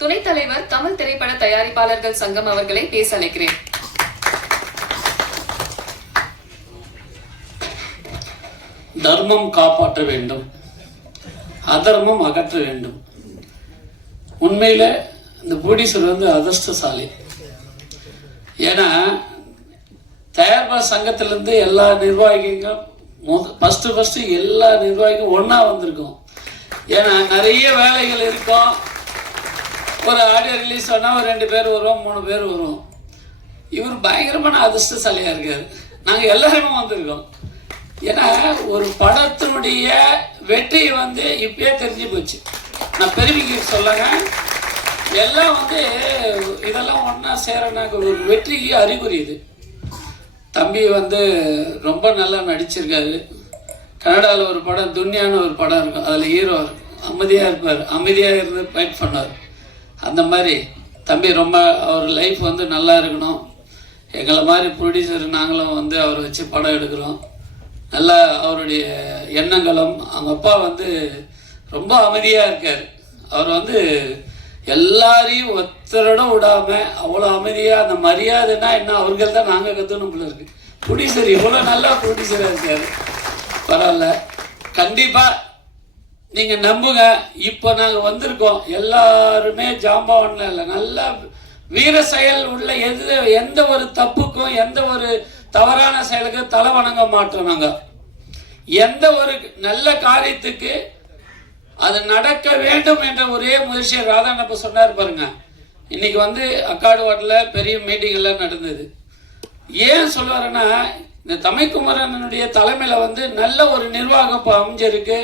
துணைத் தலைவர் தமிழ் திரைப்பட தயாரிப்பாளர்கள் சங்கம் அவர்களை பேச அழைக்கிறேன். தர்மம் காப்பாற்ற வேண்டும், அதர்மம் அகற்ற வேண்டும். உண்மையில இந்த ப்ரொடியூசர் அதிர்ஷ்டசாலி. ஏன்னா தயாரிப்பாளர் சங்கத்திலிருந்து எல்லா நிர்வாகிகளும் ஃபர்ஸ்ட் எல்லா நிர்வாகிகளும் ஒன்னா வந்திருக்கோம். ஏன்னா நிறைய வேலைகள் இருக்கும். ஒரு ஆடியோ ரிலீஸ் ஆனால் ஒரு 2 பேர் வருவோம், 3 பேர் வருவோம். இவர் பயங்கரமான அதிர்ஷ்டசாலியாக இருக்கார். நாங்கள் எல்லாருமே வந்திருக்கோம். ஏன்னா ஒரு படத்தினுடைய வெற்றி இப்பயே தெரிஞ்சு போச்சு. நான் பெருமைக்கு சொல்லுங்க, எல்லாம் இதெல்லாம் ஒன்றா சேரனாங்க ஒரு வெற்றிக்கு அறிகுறி. இது தம்பி ரொம்ப நல்லா நடிச்சிருக்காரு. கனடாவில் ஒரு படம் துன்யான்னு ஒரு படம் இருக்கும், அதில் ஹீரோ அமைதியாக இருப்பார், அமைதியாக இருந்து ஃபைட் பண்ணார். அந்த மாதிரி தம்பி ரொம்ப அவர் லைஃப் நல்லா இருக்கணும். எங்களை மாதிரி ப்ரொடியூசர் நாங்களும் அவரை வச்சு படம் எடுக்கிறோம். நல்லா அவருடைய எண்ணங்களும், அவங்க அப்பா ரொம்ப அமைதியாக இருக்கார். அவர் எல்லாரையும் ஒத்தரோட விடாமல் அவ்வளோ அமைதியாக, அந்த மரியாதைன்னா என்ன அவர்கள் தான் நாங்கள் கற்றுக்கணும் போல இருக்கு. ப்ரொடியூசர் இவ்வளோ நல்லா ப்ரொடியூசராக இருக்கார். பரவாயில்ல, கண்டிப்பாக நீங்கள் நம்புங்க. இப்போ நாங்கள் வந்திருக்கோம், எல்லாருமே ஜாம்பவான்ல இல்லை, நல்லா வீர செயல் உள்ள எந்த ஒரு தப்புக்கும் எந்த ஒரு தவறான செயலுக்கு தலை வணங்க மாட்டோம். நாங்கள் எந்த ஒரு நல்ல காரியத்துக்கு அது நடக்க வேண்டும் என்ற ஒரே முயற்சியை ராதாண்ணப்ப சொன்னார் பாருங்க. இன்னைக்கு அக்காடு வாட்டில் பெரிய மீட்டிங் எல்லாம் நடந்தது. ஏன் சொல்லுவாருன்னா, இந்த தமிழ்குமரனுடைய தலைமையில் நல்ல ஒரு நிர்வாகம் இப்போ அமைஞ்சிருக்கு.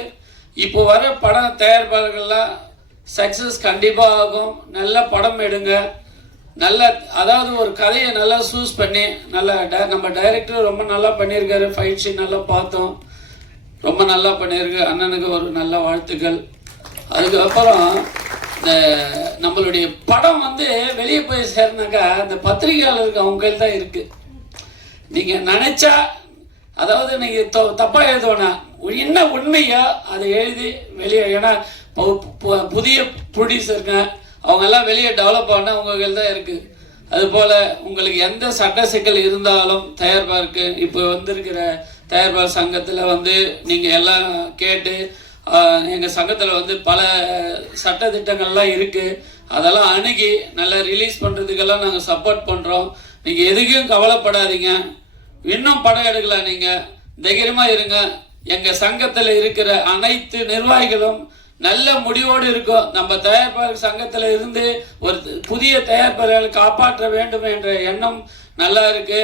இப்போ வர படம் தயாரிப்பாளர்கள்லாம் சக்ஸஸ் கண்டிப்பாக ஆகும். நல்ல படம் எடுங்க, நல்ல அதாவது ஒரு கதையை நல்லா சூஸ் பண்ணி நல்லா நம்ம டைரக்டர் ரொம்ப நல்லா பண்ணியிருக்காரு. ஃபைட் சீன் நல்லா பார்த்தோம், ரொம்ப நல்லா பண்ணியிருக்கு. அண்ணனுக்கு ஒரு நல்ல வாழ்த்துக்கள். அதுக்கப்புறம் இந்த நம்மளுடைய படம் வெளியே போய் சேர்னாக்கா இந்த பத்திரிகையாளருக்கு அவங்க கையில் தான் இருக்குது. நீங்கள் நினச்சா, அதாவது நீங்கள் தப்பாக எழுதுவோன்னா என்ன உண்மையோ அதை எழுதி வெளியே, ஏன்னா புதிய ப்ரொடியூசருங்க அவங்கெல்லாம் வெளியே டெவலப் ஆனால் உங்கள் கையில் தான் இருக்குது. அதுபோல் உங்களுக்கு எந்த சட்ட சிக்கல் இருந்தாலும் தயாரிப்பாருக்கு இப்போ வந்திருக்கிற தயாரிப்பாளர் சங்கத்தில் நீங்கள் எல்லாம் கேட்டு, எங்கள் சங்கத்தில் பல சட்ட திட்டங்கள்லாம் இருக்குது, அதெல்லாம் அணுகி நல்லா ரிலீஸ் பண்ணுறதுக்கெல்லாம் நாங்கள் சப்போர்ட் பண்ணுறோம். நீங்கள் எதுக்கும் கவலைப்படாதீங்க, இன்னும் படம் எடுக்கலாம். நீங்கள் தைரியமாக இருங்க. எங்கள் சங்கத்தில் இருக்கிற அனைத்து நிர்வாகிகளும் நல்ல முடிவோடு இருக்கும். நம்ம தயாரிப்பாளர் சங்கத்தில் இருந்து ஒரு புதிய தயாரிப்பாளர்களை காப்பாற்ற வேண்டும் என்ற எண்ணம் நல்லா இருக்கு.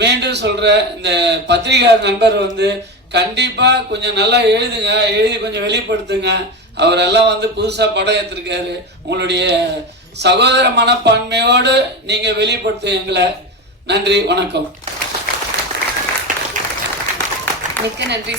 மீண்டும் சொல்ற இந்த பத்திரிகை நண்பர் கண்டிப்பா கொஞ்சம் நல்லா எழுதுங்க, எழுதி கொஞ்சம் வெளிப்படுத்துங்க. அவரெல்லாம் புதுசா படம் எடுத்திருக்காரு. உங்களுடைய சகோதர மனப்பான்மையோடு நீங்க வெளிப்படுத்துங்க எங்களை. நன்றி, வணக்கம். மிக்க நன்றி.